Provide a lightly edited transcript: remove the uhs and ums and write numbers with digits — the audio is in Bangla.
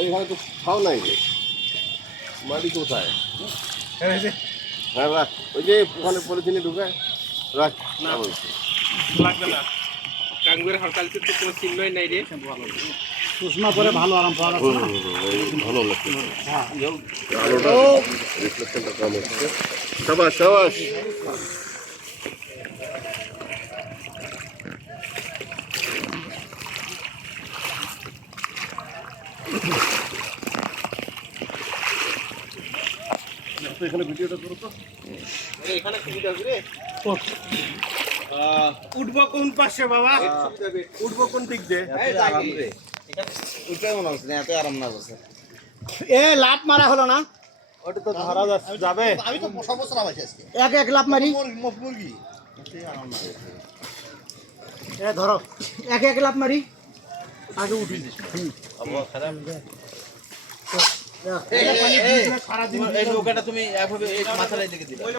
এইখানে তো খাও নাই যে মাটি কোথায়? হ্যাঁ রাখ, ওই যে ওখানে পলিথিনে ঢুকায় রাখ। না বলছি লাগবে না, কাঙ্গুরের হরতালিতে তো কোনো চিহ্নই নাই রে। চশমা পরে ভালো আরাম পাওয়া যাচ্ছে না। ভালো লাগছে হ্যাঁ আলোটা, রিফ্লেকশনটা কম হচ্ছে। সাবাস সাবাস। এখানে ভিডিওটা করো তো। এখানে সুবিধা আছে রে। উঠবো কোন পাশে বাবা? উঠবো কোন দিক দিয়ে? উঠে মনে হচ্ছে না, এত আরাম না বসে। এ লাভ মারা হলো না, ওটা তো ধরা যাবে। আমি তো সব বছর আবাসি আজকে এক এক লাভ মারি। মুরগি আরাম না এ ধরো এক এক লাভ মারি আগে উঠি। এই নৌকাটা তুমি একভাবে মাথায় দিকে দিবে।